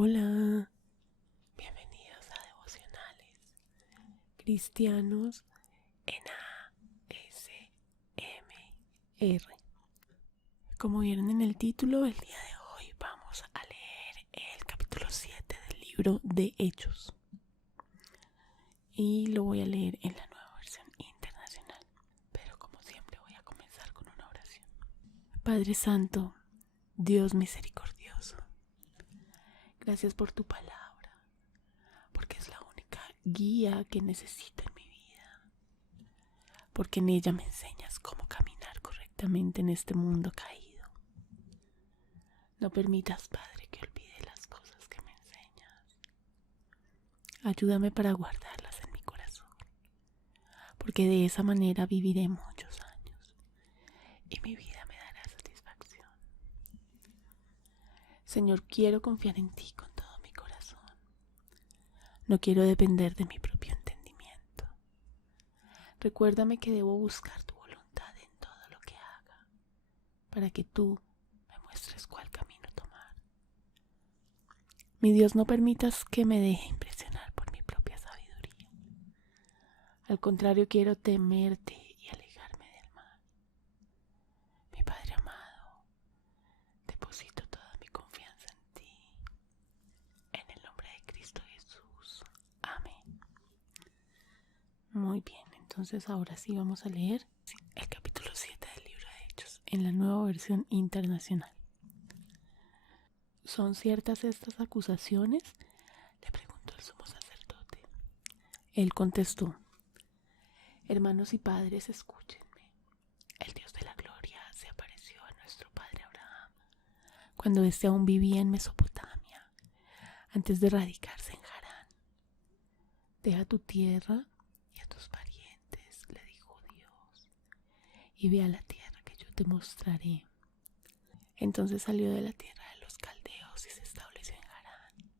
Hola, bienvenidos a Devocionales Cristianos en ASMR. Como vieron en el título, el día de hoy vamos a leer el capítulo 7 del libro de Hechos. Y lo voy a leer en la nueva versión internacional. Pero como siempre voy a comenzar con una oración. Padre Santo, Dios misericordioso, gracias por tu palabra, porque es la única guía que necesito en mi vida, porque en ella me enseñas cómo caminar correctamente en este mundo caído. No permitas, Padre, que olvide las cosas que me enseñas. Ayúdame para guardarlas en mi corazón, porque de esa manera viviré muchos años y mi vida me dará satisfacción. Señor, quiero confiar en ti con todo mi corazón. No quiero depender de mi propio entendimiento. Recuérdame que debo buscar tu voluntad en todo lo que haga, para que tú me muestres cuál camino tomar. Mi Dios, no permitas que me deje impresionar por mi propia sabiduría. Al contrario, quiero temerte y alejarme del mal. Mi Padre amado, deposito toda mi confianza en ti. En el nombre de Cristo Jesús. Amén. Muy bien, entonces ahora sí vamos a leer el capítulo 7 del libro de Hechos en la nueva versión internacional. ¿Son ciertas estas acusaciones?, le preguntó el sumo sacerdote. Él contestó: hermanos y padres, escúchenme. El Dios de la gloria se apareció a nuestro padre Abraham cuando éste aún vivía en Mesopotamia, antes de radicarse en Harán. Deja tu tierra y a tus parientes, le dijo Dios, y ve a la tierra que yo te mostraré. Entonces salió de la tierra de los caldeos y se estableció en Harán.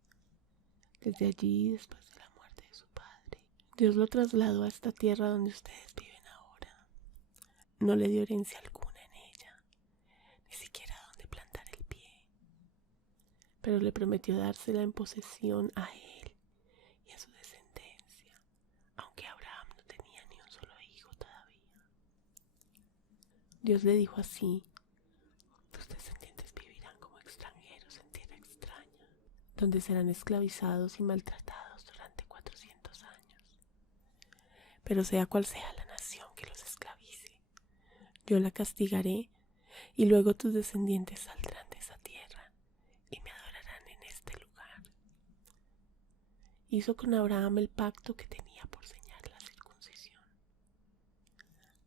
Desde allí, después de la muerte de su padre, Dios lo trasladó a esta tierra donde ustedes viven ahora. No le dio herencia alguna en ella, ni siquiera donde plantar el pie, pero le prometió dársela en posesión a él y a su descendencia, aunque Abraham no tenía ni un solo hijo todavía. Dios le dijo así: tus descendientes vivirán como extranjeros en tierra extraña, donde serán esclavizados y maltratados durante 400 años. Pero sea cual sea la nación que los esclavice, yo la castigaré, y luego tus descendientes saldrán de esa tierra y me adorarán en este lugar. Hizo con Abraham el pacto que tenía por señal la circuncisión.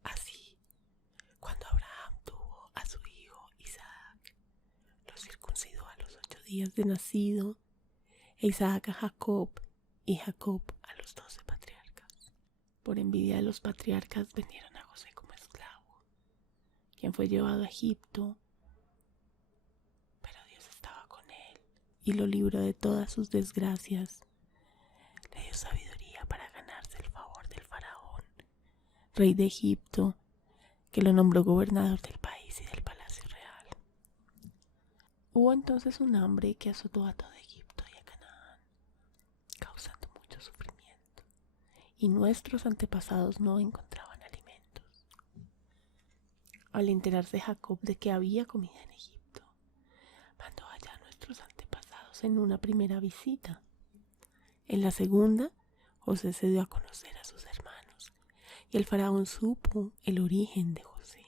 Así, cuando Abraham tuvo a su hijo Isaac, lo circuncidó a los 8 días de nacido, e Isaac a Jacob, y Jacob a los 12 patriarcas. Por envidia de los patriarcas vendieron a José como esclavo, quien fue llevado a Egipto, pero Dios estaba con él y lo libró de todas sus desgracias. Le dio sabiduría para ganarse el favor del faraón, rey de Egipto, que lo nombró gobernador del país y del palacio real. Hubo entonces un hambre que azotó a todo Egipto y a Canaán, causando mucho sufrimiento, y nuestros antepasados no encontraban alimentos. Al enterarse Jacob de que había comida en Egipto, mandó allá a nuestros antepasados en una primera visita. En la segunda, José se dio a conocer a sus hermanos, y el faraón supo el origen de José.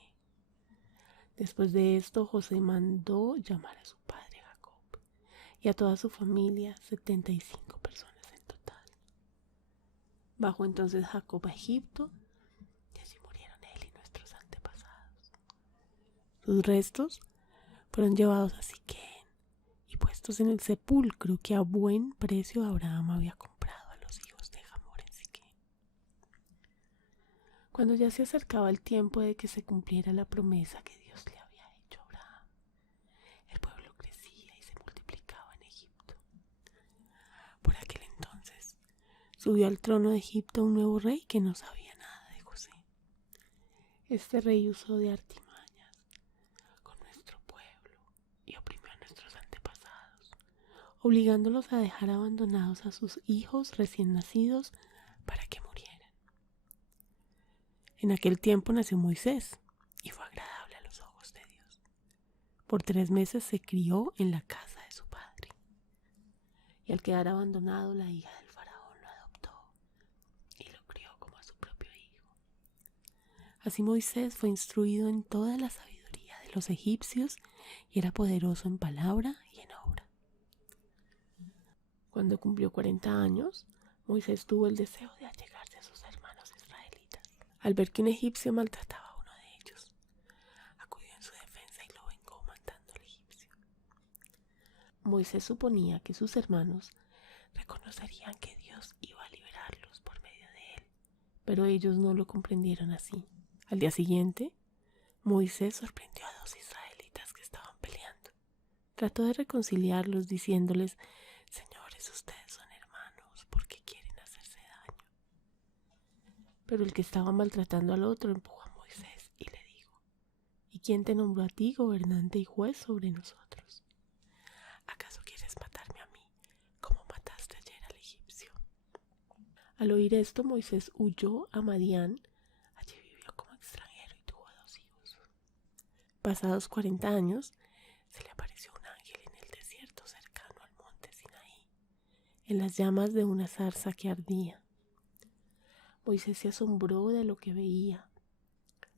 Después de esto, José mandó llamar a su padre Jacob y a toda su familia, 75 personas en total. Bajó entonces Jacob a Egipto, y allí murieron él y nuestros antepasados. Sus restos fueron llevados a Siquén y puestos en el sepulcro que a buen precio Abraham había comprado a los hijos de Hamor en Siquén. Cuando ya se acercaba el tiempo de que se cumpliera la promesa que Dios le había hecho a Abraham, el pueblo crecía y se multiplicaba en Egipto. Por aquel entonces subió al trono de Egipto un nuevo rey que no sabía nada de José. Este rey usó de artimañas con nuestro pueblo y oprimió a nuestros antepasados, obligándolos a dejar abandonados a sus hijos recién nacidos para que murieran. En aquel tiempo nació Moisés y fue agradable a los ojos de Dios. Por 3 meses se crió en la casa de su padre. Y al quedar abandonado, la hija del faraón lo adoptó y lo crió como a su propio hijo. Así Moisés fue instruido en toda la sabiduría de los egipcios y era poderoso en palabra y en obra. Cuando cumplió 40 años, Moisés tuvo el deseo de allegarse a sus hermanos israelitas. Al ver que un egipcio maltrataba a uno de ellos, acudió en su defensa y lo vengó matando al egipcio. Moisés suponía que sus hermanos reconocerían que Dios iba a liberarlos por medio de él, pero ellos no lo comprendieron así. Al día siguiente, Moisés sorprendió a 2 israelitas que estaban peleando. Trató de reconciliarlos diciéndoles: señores, ustedes son hermanos, ¿por qué quieren hacerse daño? Pero el que estaba maltratando al otro empujó a Moisés y le dijo: ¿y quién te nombró a ti gobernante y juez sobre nosotros? ¿Acaso quieres matarme a mí como mataste ayer al egipcio? Al oír esto, Moisés huyó a Madián. Allí vivió como extranjero y tuvo 2 hijos. Pasados 40 años, se le apareció un ángel en el desierto cercano al monte Sinaí, en las llamas de una zarza que ardía. Moisés se asombró de lo que veía.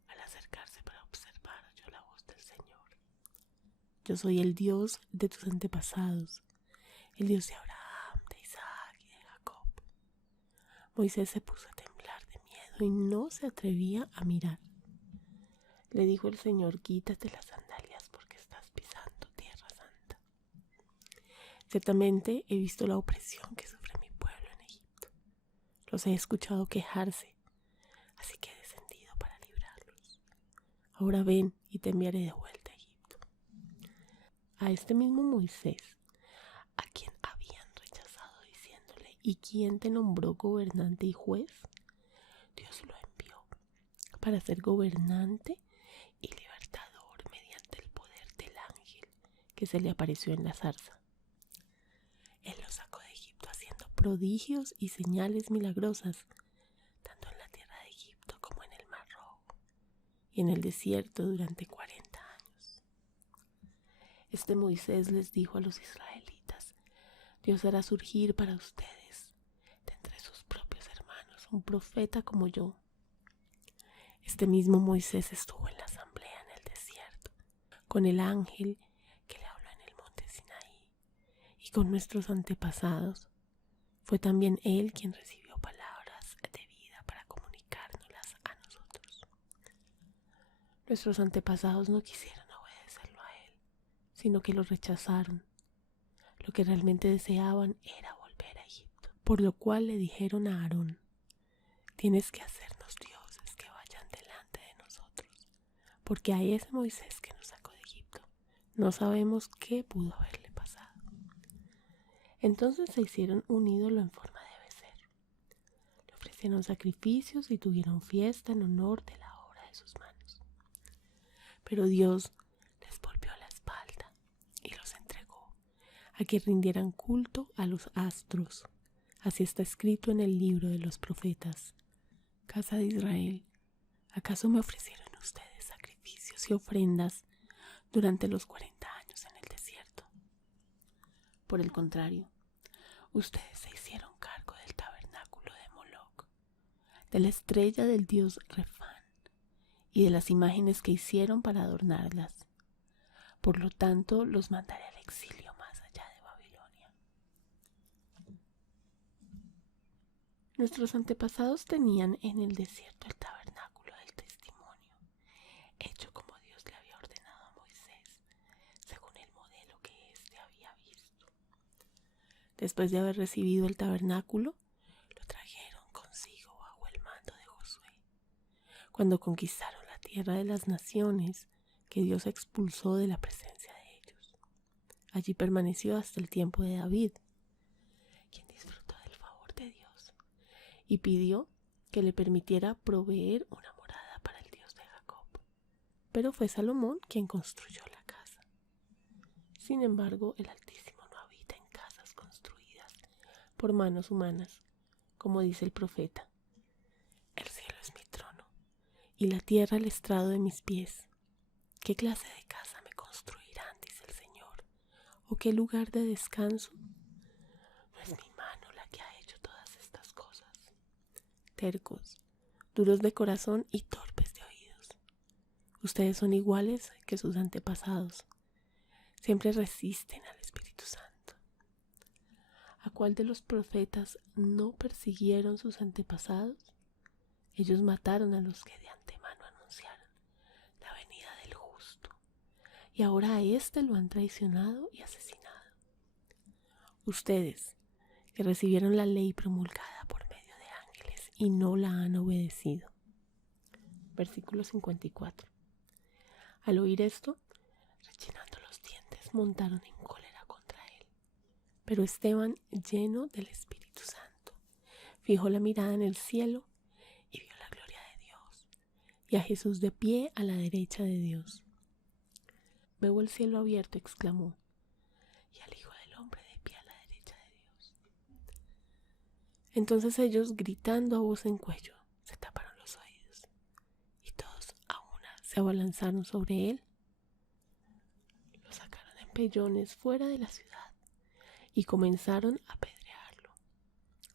Al acercarse para observar, oyó la voz del Señor: yo soy el Dios de tus antepasados, el Dios de Abraham, de Isaac y de Jacob. Moisés se puso a temblar de miedo y no se atrevía a mirar. Le dijo el Señor: quítate las sandalias porque estás pisando tierra santa. Ciertamente he visto la opresión que sufre mi pueblo en Egipto. Los he escuchado quejarse, así que he descendido para librarlos. Ahora ven y te enviaré de vuelta a Egipto. A este mismo Moisés, a quien habían rechazado diciéndole: ¿y quién te nombró gobernante y juez? Dios lo envió para ser gobernante y libertador mediante el poder del ángel que se le apareció en la zarza. Él los sacó de Egipto haciendo prodigios y señales milagrosas, tanto en la tierra de Egipto como en el Mar Rojo y en el desierto durante 40 años. Este Moisés les dijo a los israelitas: Dios hará surgir para ustedes, de entre sus propios hermanos, un profeta como yo. Este mismo Moisés estuvo en la asamblea en el desierto, con el ángel que le habló en el monte Sinaí, y con nuestros antepasados. Fue también él quien recibió palabras de vida para comunicárnoslas a nosotros. Nuestros antepasados no quisieron obedecerlo a él, sino que lo rechazaron. Lo que realmente deseaban era volver a Egipto, por lo cual le dijeron a Aarón: tienes que hacernos dioses que vayan delante de nosotros, porque a ese Moisés que nos sacó de Egipto no sabemos qué pudo haberle pasado. Entonces se hicieron un ídolo en forma de becerro. Le ofrecieron sacrificios y tuvieron fiesta en honor de la obra de sus manos. Pero Dios les volvió la espalda y los entregó a que rindieran culto a los astros. Así está escrito en el libro de los profetas: casa de Israel, ¿acaso me ofrecieron ustedes sacrificios y ofrendas durante los 40 años en el desierto? Por el contrario, ustedes se hicieron cargo del tabernáculo de Moloc, de la estrella del dios Refán y de las imágenes que hicieron para adornarlas. Por lo tanto, los mandaré al exilio más allá de Babilonia. Nuestros antepasados tenían en el desierto el tabernáculo del testimonio, hecho como Dios le había ordenado a Moisés, según el modelo que éste había visto. Después de haber recibido el tabernáculo, lo trajeron consigo bajo el mando de Josué, cuando conquistaron la tierra de las naciones que Dios expulsó de la presencia de ellos. Allí permaneció hasta el tiempo de David, quien disfrutó del favor de Dios y pidió que le permitiera proveer una morada para el Dios de Jacob. Pero fue Salomón quien construyó la casa. Sin embargo, el Altísimo no habita en casas por manos humanas, como dice el profeta. El cielo es mi trono y la tierra el estrado de mis pies. ¿Qué clase de casa me construirán?, dice el Señor, ¿o qué lugar de descanso? ¿No es mi mano la que ha hecho todas estas cosas? Tercos, duros de corazón y torpes de oídos. Ustedes son iguales que sus antepasados. Siempre resisten al Espíritu Santo. ¿A cuál de los profetas no persiguieron sus antepasados? Ellos mataron a los que de antemano anunciaron la venida del justo, y ahora a éste lo han traicionado y asesinado. Ustedes, que recibieron la ley promulgada por medio de ángeles y no la han obedecido. Versículo 54. Al oír esto, rechinando los dientes, montaron en cólera contra él. Pero Esteban, lleno del Espíritu Santo, fijó la mirada en el cielo y vio la gloria de Dios, y a Jesús de pie a la derecha de Dios. Veo el cielo abierto, exclamó, y al Hijo del Hombre de pie a la derecha de Dios. Entonces ellos, gritando a voz en cuello, se taparon los oídos, y todos a una se abalanzaron sobre él. Lo sacaron en pellones fuera de la ciudad y comenzaron a apedrearlo.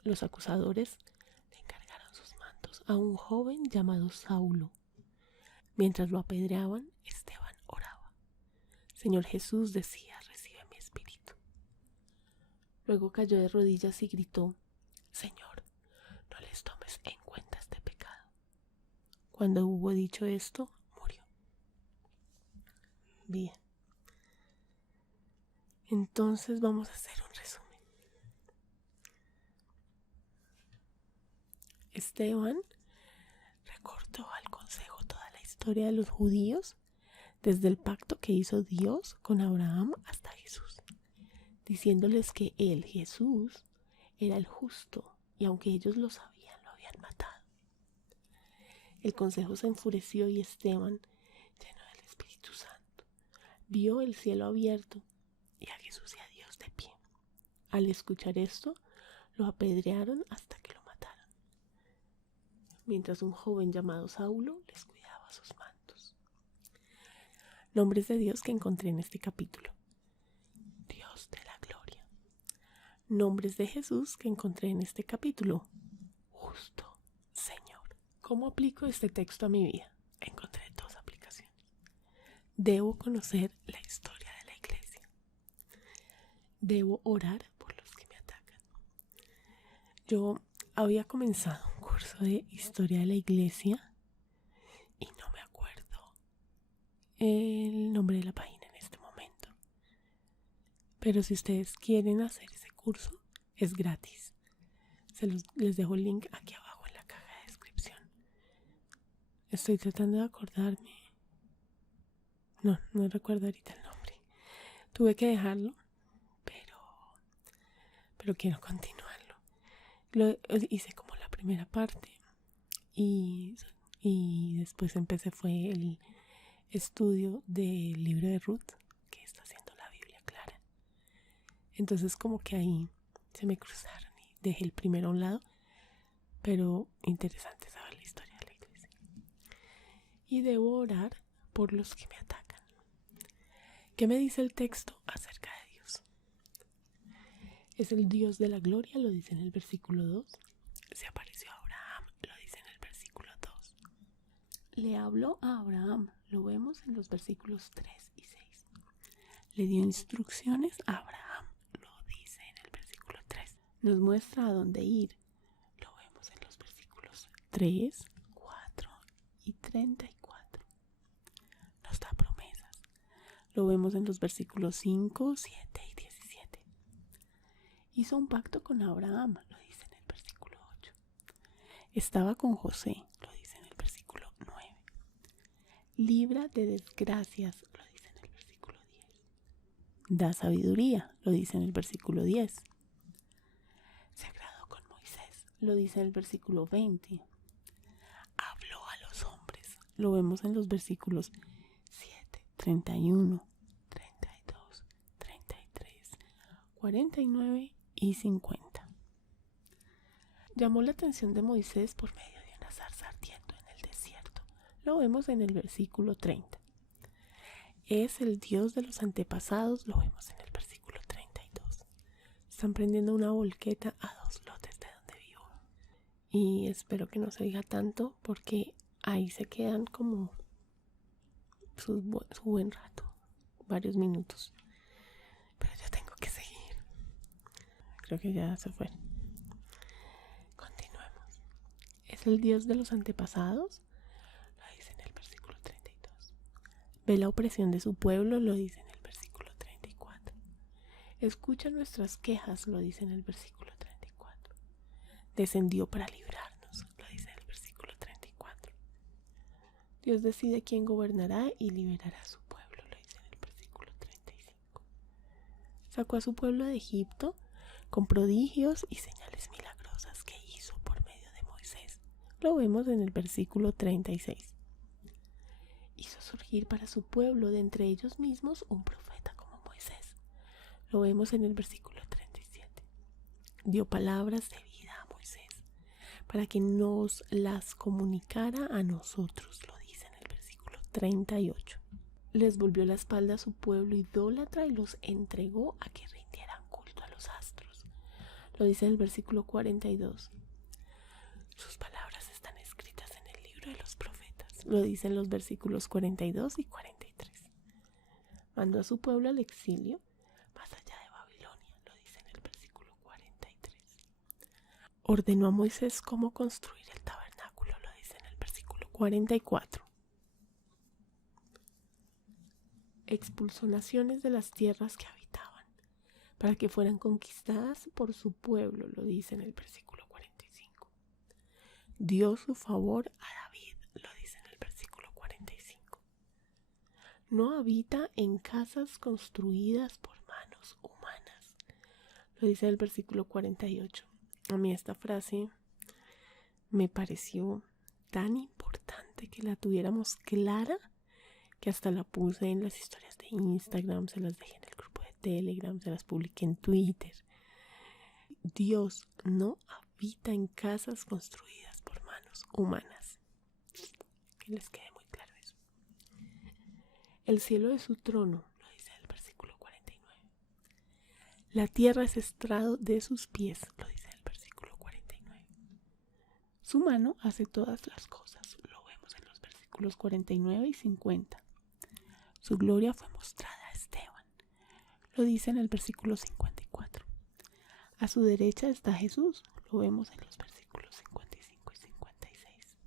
Los acusadores le encargaron sus mantos a un joven llamado Saulo. Mientras lo apedreaban, Esteban oraba. Señor Jesús, decía, recibe mi espíritu. Luego cayó de rodillas y gritó, Señor, no les tomes en cuenta este pecado. Cuando hubo dicho esto, murió. Bien. Entonces vamos a hacer un resumen. Esteban recordó al consejo toda la historia de los judíos, desde el pacto que hizo Dios con Abraham hasta Jesús, diciéndoles que él, Jesús, era el justo, y aunque ellos lo sabían, lo habían matado. El consejo se enfureció y Esteban, lleno del Espíritu Santo, vio el cielo abierto y a Jesús y a Dios de pie. Al escuchar esto, lo apedrearon hasta que lo mataron, mientras un joven llamado Saulo les cuidaba sus mantos. Nombres de Dios que encontré en este capítulo. Dios de la gloria. Nombres de Jesús que encontré en este capítulo. Justo, Señor. ¿Cómo aplico este texto a mi vida? Encontré dos aplicaciones. Debo conocer la historia de la iglesia. Debo orar por los que me atacan. Yo había comenzado un curso de historia de la iglesia y no me acuerdo el nombre de la página en este momento. Pero si ustedes quieren hacer ese curso, es gratis. Les dejo el link aquí abajo en la caja de descripción. Estoy tratando de acordarme. No recuerdo ahorita el nombre. Tuve que dejarlo, pero quiero continuarlo. Lo hice como la primera parte y después fue el estudio del libro de Ruth, que está haciendo la Biblia clara. Entonces como que ahí se me cruzaron y dejé el primero a un lado, pero interesante saber la historia de la iglesia. Y debo orar por los que me atacan. ¿Qué me dice el texto acerca de Dios? Es el Dios de la gloria, lo dice en el versículo 2. Se apareció a Abraham, lo dice en el versículo 2. Le habló a Abraham, lo vemos en los versículos 3 y 6. Le dio instrucciones a Abraham, lo dice en el versículo 3. Nos muestra a dónde ir, lo vemos en los versículos 3, 4 y 34. Nos da promesas, lo vemos en los versículos 5, 7 y 17. Hizo un pacto con Abraham, lo dice en el versículo 8. Estaba con José, lo dice en el versículo 9. Libra de desgracias, lo dice en el versículo 10. Da sabiduría, lo dice en el versículo 10. Se agradó con Moisés, lo dice en el versículo 20. Habló a los hombres, lo vemos en los versículos 7, 31, 32, 33, 49 y 50. Llamó la atención de Moisés por medio de una zarza ardiendo en el desierto. Lo vemos en el versículo 30. Es el Dios de los antepasados, lo vemos en el versículo 32. Están prendiendo una volqueta a 2 lotes de donde vivo. Y espero que no se oiga tanto porque ahí se quedan como su buen rato, varios minutos. Pero yo tengo que seguir. Creo que ya se fue. Continuemos. Es el Dios de los antepasados, lo dice en el versículo 32. Ve la opresión de su pueblo, lo dice en el versículo 34. Escucha nuestras quejas, lo dice en el versículo 34. Descendió para librarnos, lo dice en el versículo 34. Dios decide quién gobernará y liberará a su pueblo, lo dice en el versículo 35. Sacó a su pueblo de Egipto con prodigios y señales milagrosas que hizo por medio de Moisés. Lo vemos en el versículo 36. Hizo surgir para su pueblo de entre ellos mismos un profeta como Moisés. Lo vemos en el versículo 37. Dio palabras de vida a Moisés para que nos las comunicara a nosotros, lo dice en el versículo 38. Les volvió la espalda a su pueblo idólatra y los entregó a que rindieran culto a los astros. Lo dice en el versículo 42. Sus palabras están escritas en el libro de los profetas. Lo dice en los versículos 42 y 43. Mandó a su pueblo al exilio más allá de Babilonia. Lo dice en el versículo 43. Ordenó a Moisés cómo construir el tabernáculo. Lo dice en el versículo 44. Expulsó naciones de las tierras que habitaban para que fueran conquistadas por su pueblo, lo dice en el versículo 45. Dio su favor a David, lo dice en el versículo 45. No habita en casas construidas por manos humanas, lo dice en el versículo 48. A mí esta frase me pareció tan importante que la tuviéramos clara que hasta la puse en las historias de Instagram, se las dejé en el grupo de Telegram, se las publiqué en Twitter. Dios no habita en casas construidas por manos humanas. Que les quede muy claro eso. El cielo es su trono, lo dice en el versículo 49. La tierra es estrado de sus pies, lo dice en el versículo 49. Su mano hace todas las cosas, lo vemos en los versículos 49 y 50. Su gloria fue mostrada a Esteban. Lo dice en el versículo 54. A su derecha está Jesús. Lo vemos en los versículos 55 y 56.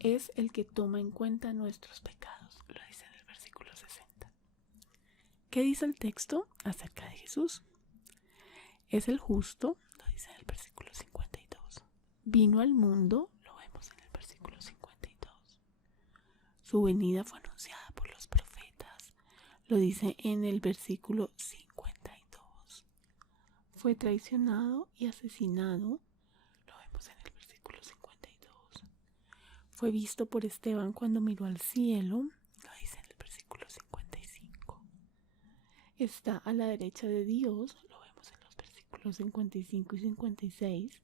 Es el que toma en cuenta nuestros pecados. Lo dice en el versículo 60. ¿Qué dice el texto acerca de Jesús? Es el justo. Lo dice en el versículo 52. Vino al mundo. Lo vemos en el versículo 52. Su venida fue anunciada por los profetas, lo dice en el versículo 52. Fue traicionado y asesinado, lo vemos en el versículo 52. Fue visto por Esteban cuando miró al cielo, lo dice en el versículo 55. Está a la derecha de Dios, lo vemos en los versículos 55 y 56.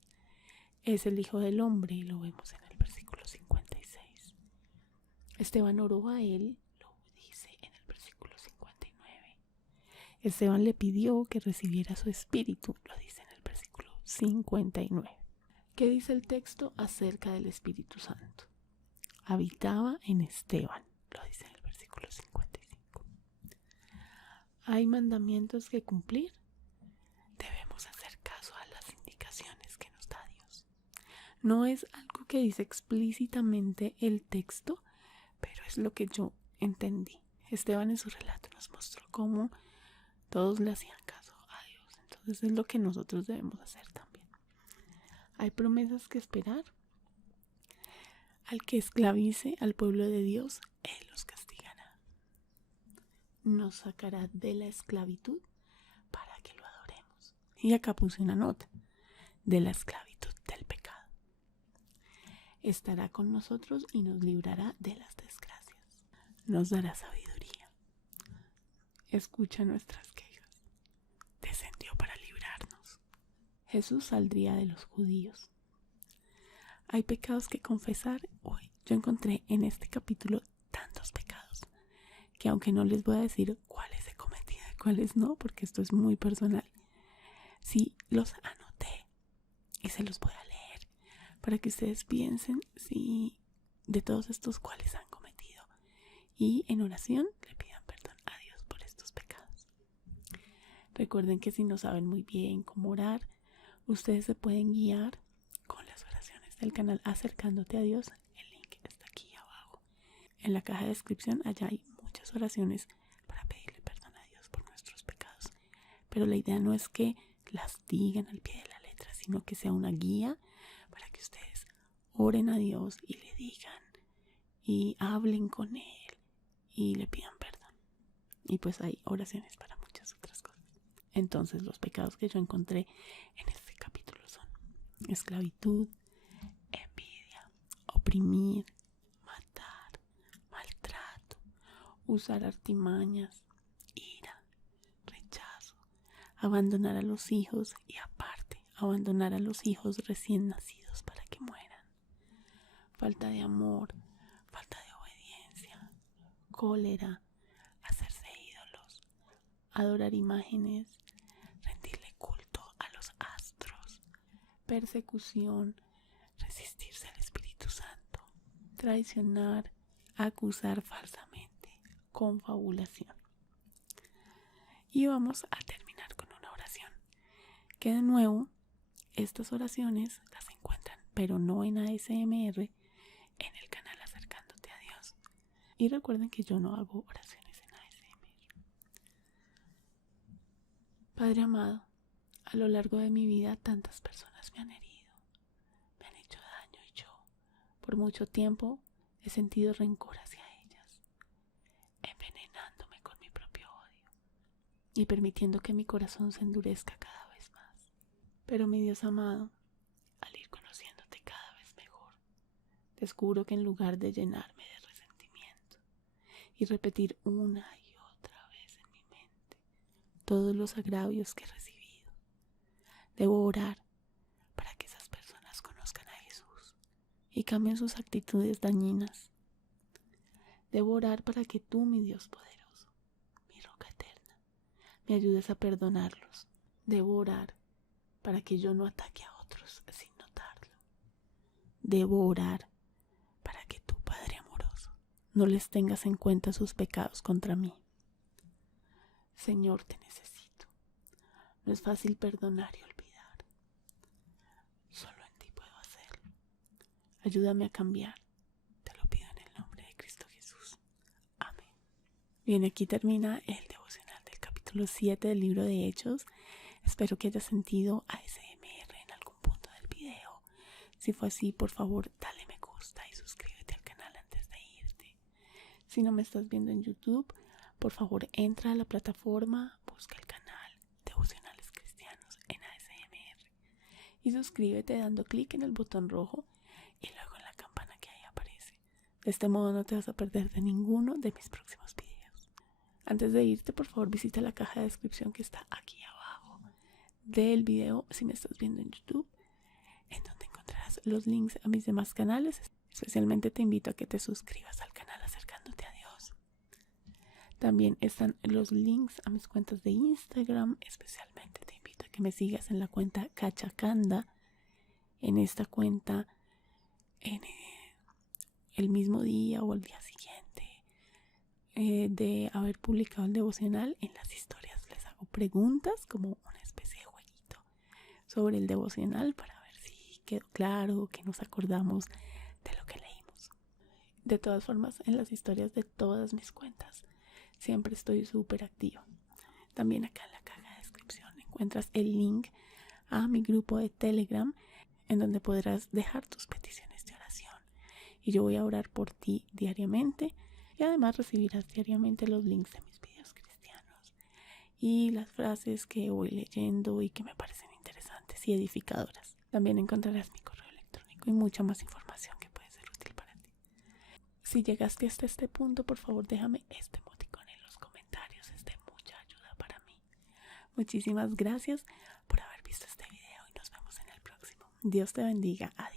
Es el Hijo del Hombre, lo vemos en el versículo 56. Esteban oró a él, lo dice en el versículo 59. Esteban le pidió que recibiera su espíritu, lo dice en el versículo 59. ¿Qué dice el texto acerca del Espíritu Santo? Habitaba en Esteban, lo dice en el versículo 55. ¿Hay mandamientos que cumplir? Debemos hacer caso a las indicaciones que nos da Dios. No es algo que dice explícitamente el texto, pero es lo que yo entendí. Esteban en su relato nos mostró cómo todos le hacían caso a Dios. Entonces es lo que nosotros debemos hacer también. Hay promesas que esperar. Al que esclavice al pueblo de Dios, Él los castigará. Nos sacará de la esclavitud para que lo adoremos. Y acá puse una nota. De la esclavitud del pecado. Estará con nosotros y nos librará de las desgracias. Nos dará sabiduría. Escucha nuestras quejas. Descendió para librarnos. Jesús saldría de los judíos. Hay pecados que confesar. Hoy yo encontré en este capítulo tantos pecados que, aunque no les voy a decir cuáles he cometido y cuáles no, porque esto es muy personal, sí los anoté y se los voy a leer para que ustedes piensen si de todos estos cuáles han cometido y en oración le pidan perdón a Dios por estos pecados. Recuerden que si no saben muy bien cómo orar, ustedes se pueden guiar con las oraciones del canal Acercándote a Dios. El link está aquí abajo. En la caja de descripción allá hay muchas oraciones para pedirle perdón a Dios por nuestros pecados. Pero la idea no es que las digan al pie de la letra, sino que sea una guía para que ustedes oren a Dios y le digan y hablen con Él y le pidan perdón. Y pues hay oraciones para muchas otras cosas. Entonces los pecados que yo encontré en este capítulo son esclavitud, envidia, oprimir, matar, maltrato, usar artimañas, ira, rechazo, abandonar a los hijos y aparte abandonar a los hijos recién nacidos para que mueran, falta de amor, falta de obediencia, cólera, hacerse ídolos, adorar imágenes, rendirle culto a los astros, persecución, resistirse al Espíritu Santo, traicionar, acusar falsamente, confabulación. Y vamos a terminar con una oración, que de nuevo, estas oraciones las encuentran, pero no en ASMR, en el canal Acercándote a Dios. Y recuerden que yo no hago oraciones en ASMR. Padre amado, a lo largo de mi vida tantas personas me han herido, me han hecho daño y yo, por mucho tiempo, he sentido rencor hacia ellas, envenenándome con mi propio odio y permitiendo que mi corazón se endurezca cada vez más. Pero mi Dios amado, al ir conociéndote cada vez mejor, descubro que en lugar de llenarme de resentimiento y repetir una y otra vez en mi mente todos los agravios que he recibido, debo orar para que esas personas conozcan a Jesús y cambien sus actitudes dañinas. Debo orar para que tú, mi Dios poderoso, mi roca eterna, me ayudes a perdonarlos. Debo orar para que yo no ataque a otros sin notarlo. Debo orar para que tú, Padre amoroso, no les tengas en cuenta sus pecados contra mí. Señor, te necesito. No es fácil perdonar y olvidar. Solo en ti puedo hacerlo. Ayúdame a cambiar. Te lo pido en el nombre de Cristo Jesús. Amén. Bien, aquí termina el devocional del capítulo 7 del libro de Hechos. Espero que hayas sentido ASMR en algún punto del video. Si fue así, por favor, dale me gusta y suscríbete al canal antes de irte. Si no me estás viendo en YouTube, por favor, entra a la plataforma, busca el canal Devocionales Cristianos en ASMR y suscríbete dando clic en el botón rojo y luego en la campana que ahí aparece. De este modo no te vas a perder de ninguno de mis próximos videos. Antes de irte, por favor, visita la caja de descripción que está aquí abajo del video si me estás viendo en YouTube, en donde encontrarás los links a mis demás canales. Especialmente te invito a que te suscribas al canal Acercándote a Dios. También están los links a mis cuentas de Instagram. Especialmente te invito a que me sigas en la cuenta Cachacanda. En esta cuenta, en el mismo día o el día siguiente de haber publicado el devocional, en las historias les hago preguntas como una especie de jueguito sobre el devocional para ver si quedó claro, que nos acordamos de lo que leímos. De todas formas, en las historias de todas mis cuentas siempre estoy súper activa. También acá en la caja de descripción encuentras el link a mi grupo de Telegram, en donde podrás dejar tus peticiones de oración y yo voy a orar por ti diariamente, y además recibirás diariamente los links de mis videos cristianos y las frases que voy leyendo y que me parecen interesantes y edificadoras. También encontrarás mi correo electrónico y mucha más información que puede ser útil para ti. Si llegaste hasta este punto, por favor déjame este emoticón en los comentarios, es de mucha ayuda para mí. Muchísimas gracias por haber visto este video y nos vemos Dios te bendiga. Adiós.